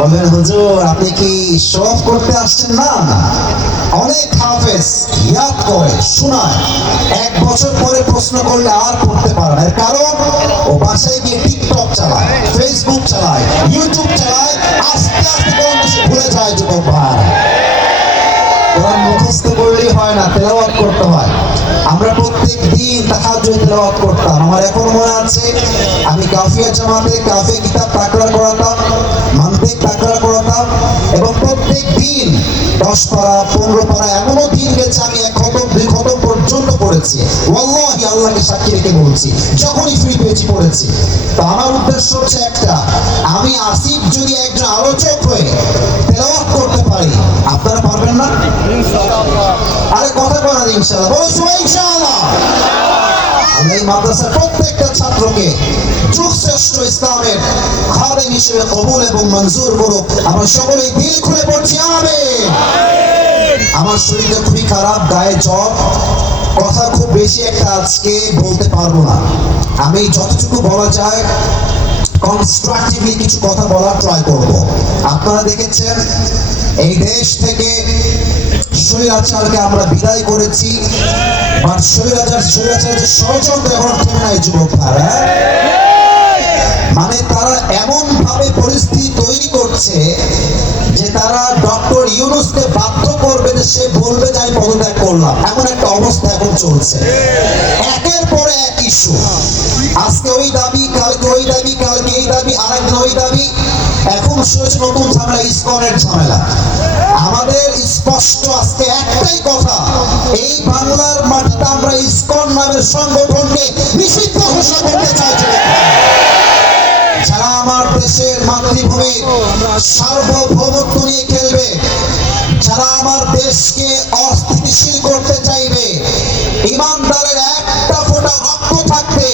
বলবেন হুজুর, আপনি কি শো করতে আসছেন? না না। অনেক হাফেজ ইয়াদ করে, শোনায়। এক বছর পরে প্রশ্ন করলে আর করতে পারে না। কারণ, ও বাসায় গিয়ে টিকটক চালায় ফেসবুক চালায় ইউটিউব চালায়, আস্তে আস্তে কোন দেশে ভুলে যায় যুবক ভাই কোরআন মুখস্থ করলেই হয় না, তেলাওয়াত করতে হয়। আমরা প্রত্যেক দিন তাহাজ্জুদ তেলাওয়াত করতাম। আমার এখন মনে আছে, আমি কাফিয়া জামাতে কাফে কিতাব তাকরার করাতাম মান্তিক তাকরার করাতাম এবং প্রত্যেক দিন দশ পারা, পনেরো পারা এমনও দিন গেছে আমি এক খতম, দুই খতম পর্যন্ত পড়েছি। ওয়াল্লাহি আল্লাহকে সাক্ষী রেখে বলছি, যখনই ফ্রি পেয়েছি পড়েছি। তো আমার উদ্দেশ্য হচ্ছে একটা, আমি আসিফ যদি একজন আলোচক হয়ে তেলাওয়াত করতে পারি আপনারা পারবেন না? আরে কথা বলেন ইনশাল্লাহ আমরা এই মাদ্রাসার প্রত্যেকটা ছাত্রকে যুগশ্রেষ্ঠ ইসলামের খাদেম হিসেবে কবুল এবং মঞ্জুর করুক। আমরা সকলেই দিল খুলে পড়ছি আমিন। আমার শরীরটা খুবই খারাপ, গায়ে জ্বর। কথা খুব বেশি একটা আজকে বলতে পারব না। আমি যতটুকু বলা যায় কনস্ট্রাকটিভলি কিছু কথা বলার ট্রাই করব। আপনারা দেখেছেন, এই দেশ থেকে স্বৈরাচারকে আমরা বিদায় করেছি। বাট স্বৈরাচার স্বৈরাচারের ষড়যন্ত্র এখন থেমে নাই যুবক ভাইরা মানে তারা এমন ভাবে পরিস্থিতি তৈরি করছে যে তারা ডক্টর ইউনুসকে বাধ্য করবে সে বলবে যে আমি পদত্যাগ করলাম। এমন একটা অবস্থা এখন চলছে। একের পরে এক ইস্যু আজকে ওই দাবি, কালকে ওই দাবি, কালকে এই দাবি, আরেকদিন ওই দাবি। এখন শুনেছে নতুন ঝামেলা, ইসকনের ঝামেলা। আমাদের স্পষ্ট আজকে একটাই কথা, এই বাংলার মাটিতে আমরা ইসকন নামের সংগঠনকে নিষিদ্ধ ঘোষণা করতে চাইছি। দেশের মাতৃভূমি সার্বভৌমত্ব নিয়ে খেলবে। যারা আমার দেশকে অস্থিতিশীল করতে চাইবে, ইমানদারের একটা ফোটা রক্ত থাকবে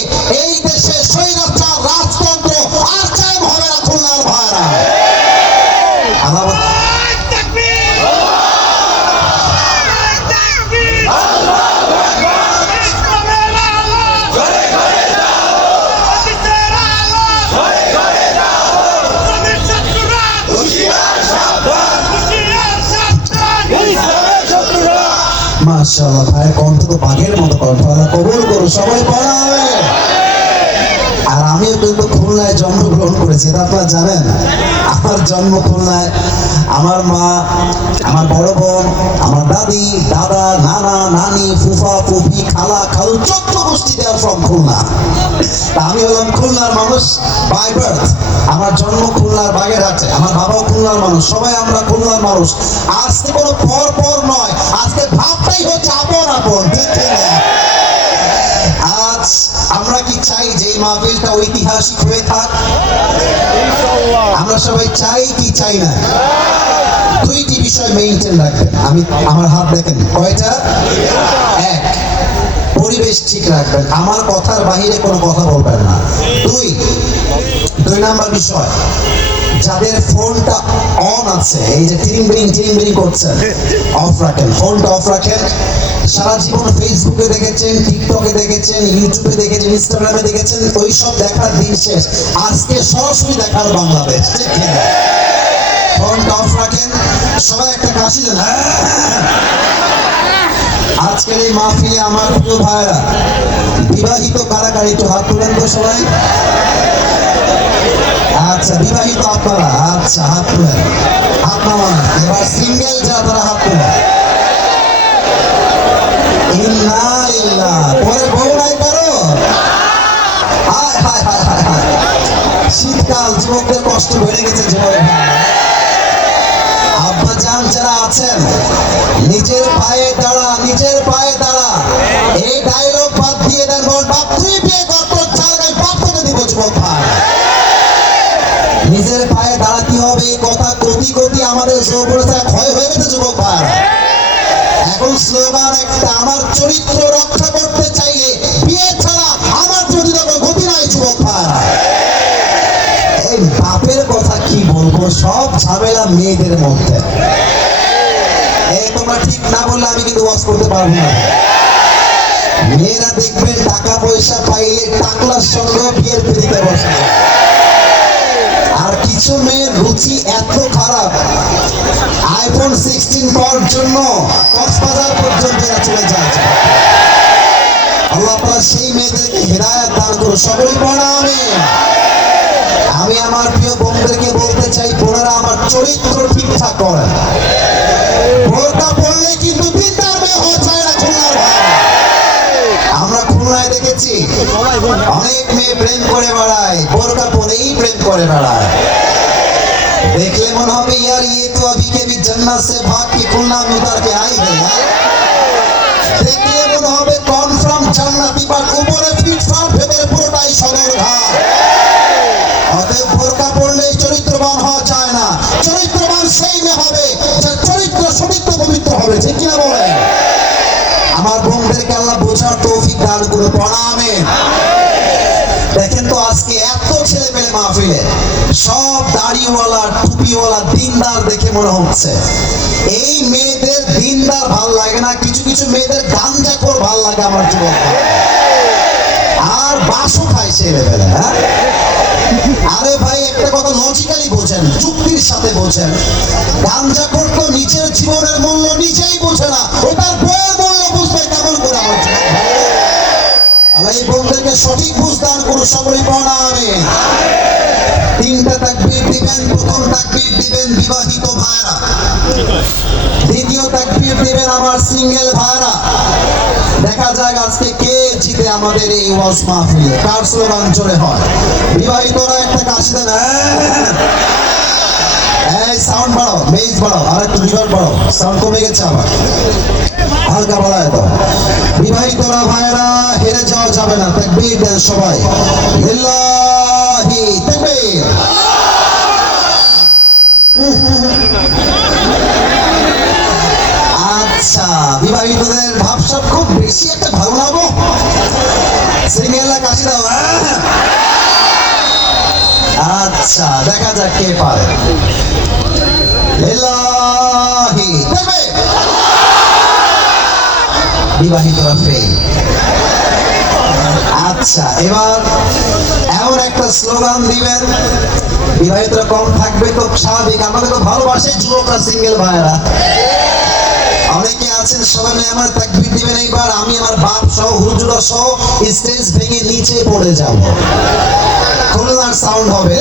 মাশাআল্লাহ ভাইয়ের কণ্ঠ তো বাঘের মতো কণ্ঠ। আল্লাহ কবুল করুন সবাই পড়া হবে আর আমিও কিন্তু খুলনায় জন্মগ্রহণ করেছি, এটা আপনারা জানেন। আমার জন্ম খুলনায় আমার মা, আমার বড় বোন, আমার দাদি, দাদা, নানা, নানি, ফুফা, ফুফি, খালা, খালু, চোদ্দ গোষ্ঠী দেওয়া ফ্রম খুলনা। আমি হলাম খুলনার মানুষ বাই বার্থ আমার জন্ম খুলনার বাগেরহাটে, আমার বাবাও খুলনার মানুষ, সবাই আমরা খুলনার মানুষ। আজকে কোনো পর পর নয়, আজকে ভাবটাই হচ্ছে আপন আপন, ঠিক? আজ আমরা কি চাই যে এই মাহফিলটা ঐতিহাসিক হয়ে থাক? আমরা সবাই চাই কি চাই না? দুইটি বিষয় মেইনটেইন রাখবেন। আমি, আমার হাত দেখেন, কয়টা? এক, পরিবেশ ঠিক রাখবেন। আমার কথার বাহিরে কোনো কথা বলবেন না। দুই দুই নাম্বার বিষয়, যাদের ফোনটা অন আছে, এই যে টিরিং বিরিং টিরিং বিরিং করছেন অফ রাখেন। ফোনটা অফ রাখেন। সারা জীবন ফেসবুকে দেখেছেন টিকটকে দেখেছেন ইউটিউবে দেখেছেন ইনস্টাগ্রামে দেখেছেন ওই সব দেখার দিন শেষ। আজকে সরাসরি দেখার বাংলাদেশ। ঠিক ফোনটা রাখেন। সবাই একটা কাশি দেন। আজকের এই মাহফিলে আমার প্রিয় ভাইরা বিবাহিত কারাগার একটু হাত তুলেন তো সবাই। আচ্ছা বিবাহিত আপনারা আচ্ছা হাত তুলেন। হাত এবার সিঙ্গেল যারা, তারা হাত তুলেন। পরে বউ নাই কারও হায় শীতকাল, যুবকদের কষ্ট বেড়ে গেছে, যুবক আব্বা জান যারা আছেন, নিজের পায়ে দাঁড়া, নিজের পায়ে দাঁড়া। এই ডায়লগ বাদ দিয়ে দেন বাপ তুই বিয়ে কর, তোর চাল আমি বাপ করে দিব ভাই? নিজের পায়ে দাঁড়াতে হবে? এই কথা গতি গতি আমাদের যৌবনতা ক্ষয় হয়ে গেছে, যুবক ভাই। এখন স্লোগান একটা, আমার চরিত্র রক্ষা করতে চাইলে বিয়ে ছাড়া আমার চরিত্র গতি নাই, যুবক এই বাপের কথা কি বলব? সব ঝামেলা মেয়েদের মধ্যে। এই তোমরা ঠিক না বললে আমি কিন্তু ওয়াজ করতে পারব না। মেয়েরা দেখবেন টাকা পয়সা পাইলে টাকলার সঙ্গে বিয়ের পিড়িতে বসে। কিছু মেয়ের রুচি এত খারাপ। আইফোন সিক্সটিন পাওয়ার জন্য কক্সবাজার পর্যন্ত চলে যায়। আল্লাহ তাআলা সেই মেয়েদেরকে হেদায়েত দান করুন সকলেই পড়া আমি আমি আমার প্রিয় বোনদেরকে বলতে চাই, বোনেরা, আমার চরিত্র ঠিকঠাক করেন। বোরকা পড়লে কিন্তু বিদ্যার মেয়ে হওয়া চায় না খুলনার ভাই আমরা খুলনায় দেখেছি অনেক মেয়ে প্রেম করে বেড়ায় বোরকা পরেই প্রেম করে বেড়ায় देखले मन হবে यार ये तो अभी के भी जन्नत से भाग के खुलना में उतर के आई है यार দেখলে মনে হবে কনফার্ম জান্নাতি বাট উপরে ফিট ফাট ভেতরে পুরোটাই সদর ঘাট অতএব বোরকা পড়লেই চরিত্রবান হওয়া যায় না চরিত্রবান সেই মেয়ে হবে যে চরিত্র সমিত্র পবিত্র হবে ঠিক কিনা বলেন আমার বোনদেরকে আল্লাহ বোঝার তৌফিক করে পড়াবে দেখেন তো আজকে এত ছেলে মাহফিলে। সব দাড়িওয়ালা, টুপিওয়ালা, দিনদার দেখে মনে হচ্ছে। এই মেয়েদের দিনদার ভালো লাগে না, কিছু কিছু মেয়েদের ভালো লাগে আমার আর বাসও খায় ছেলেবেলা হ্যাঁ? আরে ভাই, একটা কথা লজিক্যালি বোঝেন যুক্তির সাথে বোঝেন গাঞ্জা করতো নিজের জীবনের মূল্য নিজেই বোঝে না ওটার বইয়ের মূল্য বুঝবে কেমন করে আমার যুবক ভাই? আল্লাহ এই সঠিক বুঝদান করু, সকলেই পড়া আমি তিনটা তাকবীর দিবেন, প্রথম তাকবীর দিবেন বিবাহিত ভাইরা। দ্বিতীয় তাকবীর দিবেন আমার সিঙ্গেল ভাইরা। দেখা যাক আজকে কে জিতে আমাদের এই ওয়াজ মাহফিলে। কার স্লোগান জোরে হয়? বিবাহিতরা একটা কাশি দেন হ্যাঁ। এই সাউন্ড বাড়াও বেস বাড়াও আর একটু রিভার বাড়াও সাউন্ড কমে গেছে আবার হালকা বাড়ায় দাও। বিবাহিতরা ভাইরা হেরে যাওয়া যাবে না তাকবীর দেন সবাই। লিল্লাহি তাকবীর আচ্ছা বিবাহিতদের ভাবসাব খুব বেশি একটা ভালো লাগবো সিঙ্গেলরা কাশি দাও হ্যাঁ? আচ্ছা দেখা যাক কে পারে। তাকবীর বিবাহিতরা ফেল আচ্ছা এবার এমন একটা স্লোগান দিবেন, বিবাহিতরা কম থাকবে তো স্বাভাবিক। আমাদের তো ভালোবাসে যুবকরা সিঙ্গেল ভাইরা অনেকে আছেন, সবাই আমার তাকবীর দিবেন এইবার, আমি আমার বাপ সহ হুজুরা সহ স্টেজ ভেঙে নিচে পড়ে যাব। খুলনার সাউন্ড হবে।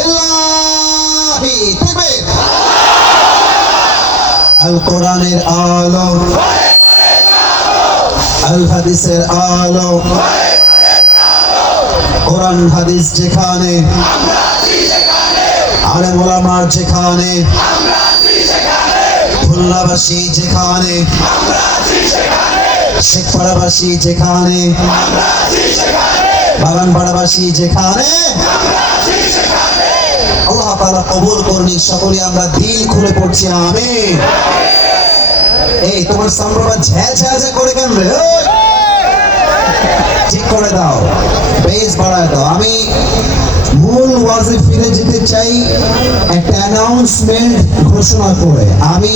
তাকবীর আল কোরআনের আলো। আল হাদিসের আলো। কোরআন হাদিস যেখানে আলে মোলামার যেখানে, খুলনাবাসী যেখানে, শেখপাড়াবাসী যেখানে, বাগানপাড়াবাসী যেখানে আল্লাহ কবুল করুন, সকলে আমরা দিল খুলে পড়ছি আমি এই, তোমার সামরা ঝ্যা ঝ্যা ঝ্যা করে কেন রে? ঠিক করে দাও, বেশ বাড়ায় দাও। আমি মূল ওয়াজে ফিরে যেতে চাই একটা অ্যানাউন্সমেন্ট ঘোষণা করে। আমি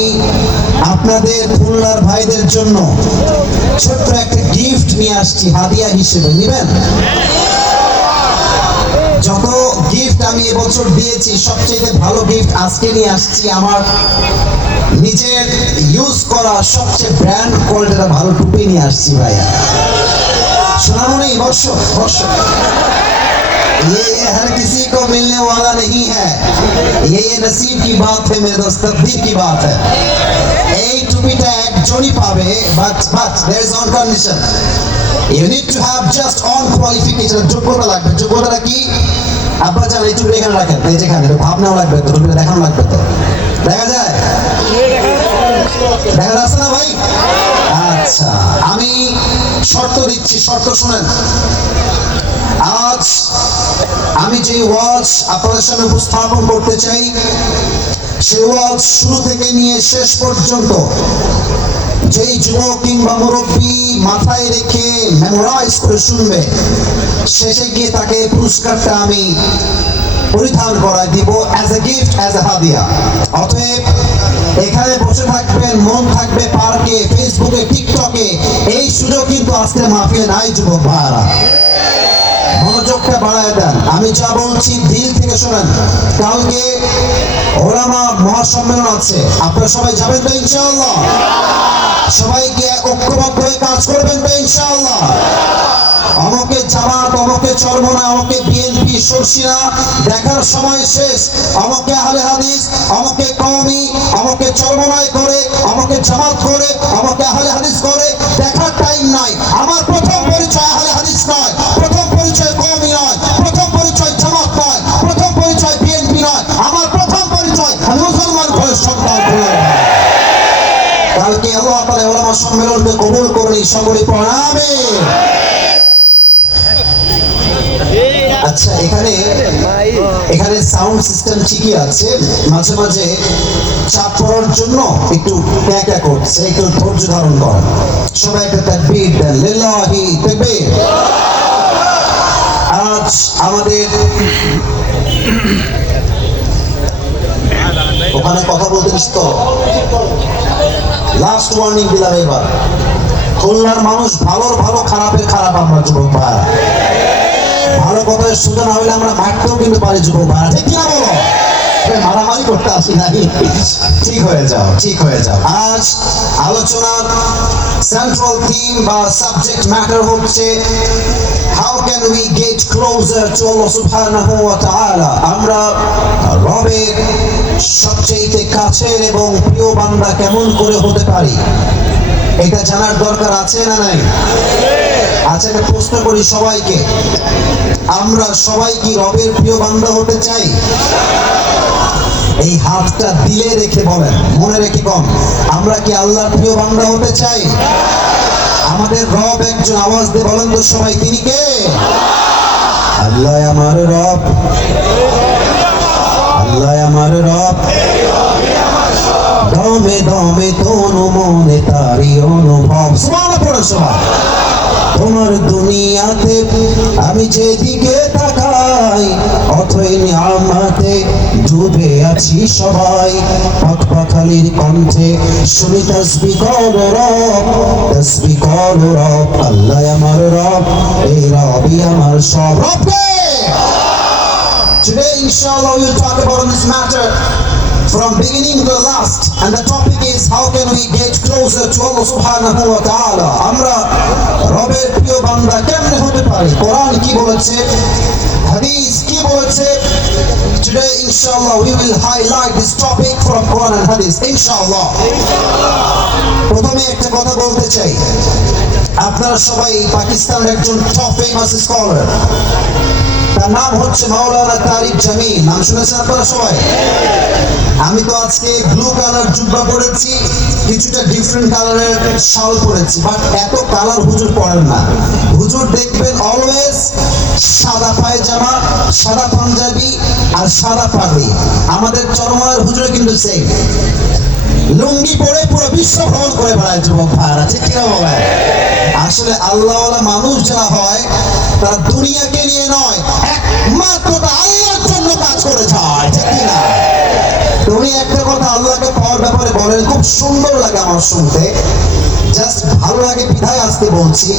আপনাদের খুলনার ভাইদের জন্য ছোট্ট একটা গিফট নিয়ে আসছি, হাদিয়া হিসেবে, নেবেন? যত গিফট আমি এবছর দিয়েছি সবচেয়ে ভালো গিফট আজকে নিয়ে আসছি আমার নিজের ইউজ করা সবচেয়ে ব্র্যান্ড কোয়ালিটির ভালো টুপি নিয়ে আসছি ভাইয়া। শোনানো নেই বর্ষ বর্ষ ये हर किसी को मिलने वाला नहीं है ये ये नसीब की बात है मेरे दोस्त तकदीर की बात है এই টুপিটা একজনই পাবে but but there is one condition you need to have just one qualification যোগ্যতা লাগবে যোগ্যতাটা কি আব্বা জান এই টুপিটা এখানে রাখেন এই যেখানে একটু ভাবনাও লাগবে তো টুপিটা দেখানো লাগবে তো দেখা যায় দেখা যাচ্ছে না ভাই আচ্ছা আমি শর্ত দিচ্ছি শর্ত শুনেন আজ আমি যে ওয়াজ আপনাদের সামনে উপস্থাপন করতে চাই, সে ওয়াজ শুরু থেকে নিয়ে শেষ পর্যন্ত যেই যুবক কিংবা মুরব্বী মাথায় রেখে মেমোরাইজ করে শুনবে, শেষে গিয়ে তাকে পুরস্কারটা আমি পরিধান করায় দিব as a gift as a হাদিয়া অতএব এখানে বসে থাকবেন, মন থাকবে পার্কে ফেসবুকে টিকটকে এই সুযোগ কিন্তু আজকে মাহফিলে নাই, যুবক ভাইরা মনোযোগটা বাড়ায় দেন। আমি যা বলছি দিল থেকে শোনেন। কালকে ওলামা মহাসম্মেলন আছে। আপনারা সবাই যাবেন তো ইনশাআল্লাহ? সবাই কি ঐক্যবদ্ধ হয়ে কাজ করবেন তো ইনশাআল্লাহ? আমাকে জামাত আমাকে চরমনা আমাকে বিএনপি, সরসিনা, দেখার সময় শেষ। আমাকে আহলে হাদিস আমাকে কওমি আমাকে চরমনায় করে আমাকে জামাত করে আমাকে আহলে হাদিস করে, দেখার টাইম নাই। আমার প্রথম করুন সকলে প্রণামে আচ্ছা এখানে এখানে সাউন্ড সিস্টেম ঠিকই আছে। মাঝে মাঝে চাপ পড়ার জন্য একটু ক্যাকা করছে, একটু ধৈর্য ধারণ করেন সবাই একটা তাকবীর দেন, লিল্লাহি তাকবীর। আজ আমাদের ওখানে কথা বলতে দিস তো লাস্ট ওয়ার্নিং দিলাম এবার। খুলনার মানুষ ভালোর ভালো, খারাপের খারাপ আমরা, যুবক ভাইরা ভালো কথায় সুযোগ না হলে আমরা মারতেও কিন্তু পারি, যুবক ভাইরা ঠিক কিনা বলো? মারামারি করতে আসি নাই ঠিক হয়ে যাও, ঠিক হয়ে যাও। আজ আলোচনার সেন্ট্রাল থিম বা সাবজেক্ট ম্যাটার হচ্ছে how can we get closer to Allah সুবহানাহু ওয়া তাআলা আমরা রবের সবচেয়ে কাছের এবং প্রিয় বান্দা কেমন করে হতে পারি? এটা জানার দরকার আছে না নাই? আচ্ছা একটা প্রশ্ন করি সবাইকে। আমরা সবাই কি রবের প্রিয় বান্দা হতে চাই? এই হাতটা দিলে রেখে বলেন, মনে রেখে কম। আমরা কি আল্লাহর প্রিয় বান্দা হতে চাই? আমাদের রব একজন আওয়াজ দিয়ে বলেন তো সবাই, তিনি কে? আল্লাহ আমার রব। আল্লাহ আমার রব। দমে দমে তনু মনে তারি অনুভব। সমান পড়ে সবাই তোমার দুনিয়াতে আমি যেদিকে তাকাই অথই নিয়ামাতে ডুবে আছি সবাই। পাখ পাখালির কণ্ঠে শুনি তসবি কর রব তসবি কর রব আল্লাহ আমার রব এই রবই আমার সব। রবকে! Today, inshallah, we will talk about this matter. From beginning to last. And the topic is how can we get closer to Allah subhanahu wa ta'ala. আমরা রবের প্রিয় বান্দা কেমনে হতে পারি কোরআন কি বলেছে হাদিস কি বলেছে Today, inshallah, we will highlight this topic from Quran and Hadith. Inshallah. প্রথমে একটা কথা বলতে চাই আপনারা সবাই পাকিস্তানের একজন টপ ফেমাস স্কলার তার নাম হচ্ছে মাওলানা তারিক জামিল নাম শুনেছেন আপনারা সবাই আমি তো আজকে ব্লু কালার জুব্বা পরেছি, কিছুটা ডিফারেন্ট কালারের শাল পরেছি বাট এত কালার হুজুর পরেন না। হুজুর দেখবেন অলওয়েজ সাদা পায়জামা, সাদা পাঞ্জাবি আর সাদা পাগড়ি। আমাদের চরমার হুজুর কিন্তু সেই লুঙ্গি পরে পুরো বিশ্ব ভ্রমণ করে বেড়ায় যুবক ভাইরা ঠিক কিনা বাবা? আসলে আল্লাহওয়ালা মানুষ যারা হয়, তারা দুনিয়াকে নিয়ে নয়, একমাত্র তারা আল্লাহর জন্য কাজ উনি একটা কথা আল্লাহকে পাওয়ার ব্যাপারে বলেন, খুব সুন্দর লাগে আমার শুনতে। জাস্ট ভালো লাগে, বিধায় আসতে বলছি।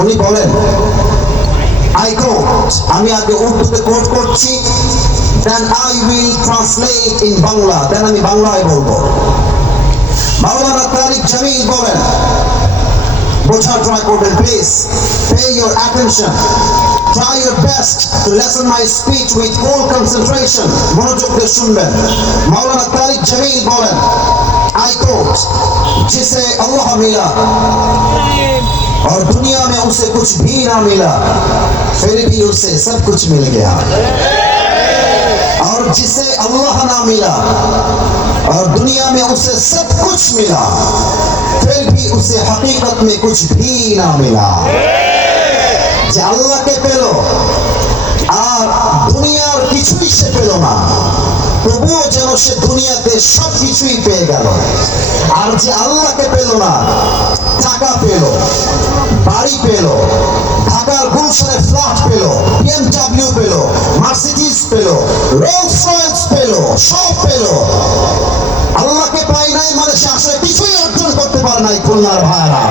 উনি বলেন আই কোট আমি আগে উর্দুতে কোট করছি then I will translate in Bangla then আমি বাংলায় বলব। মাওলানা তারিক জামিল বলেন, বোঝার ট্রাই করবেন please your attention try your best to listen my speech with full concentration মনোযোগ দিয়ে শুনবেন মাওলানা তারিক জামিল বলেন आई कोट जिसे अल्लाह मिला और दुनिया में उसे कुछ भी ना मिला फिर भी उसे सब कुछ मिल गया और जिसे अल्लाह ना मिला और दुनिया में उसे सब कुछ मिला फिर भी उसे हकीकत में कुछ भी ना मिला যে আল্লাহকে পেল। আর দুনিয়ার কিছুই সে পেল না। তবুও যেন সে দুনিয়াতে সব কিছুই পেয়ে গেল। আর যে আল্লাহকে পেল না, টাকা পেল, বাড়ি পেল, ঢাকার গুলশানে ফ্ল্যাট পেল বিএমডব্লিউ পেল মার্সিডিজ পেল রোলস রয়েলস পেল, সব পেল। আল্লাহকে পাই নাই মানে সে আসলে কিছুই অর্জন করতে পারে নাই খুলনার ভাইরা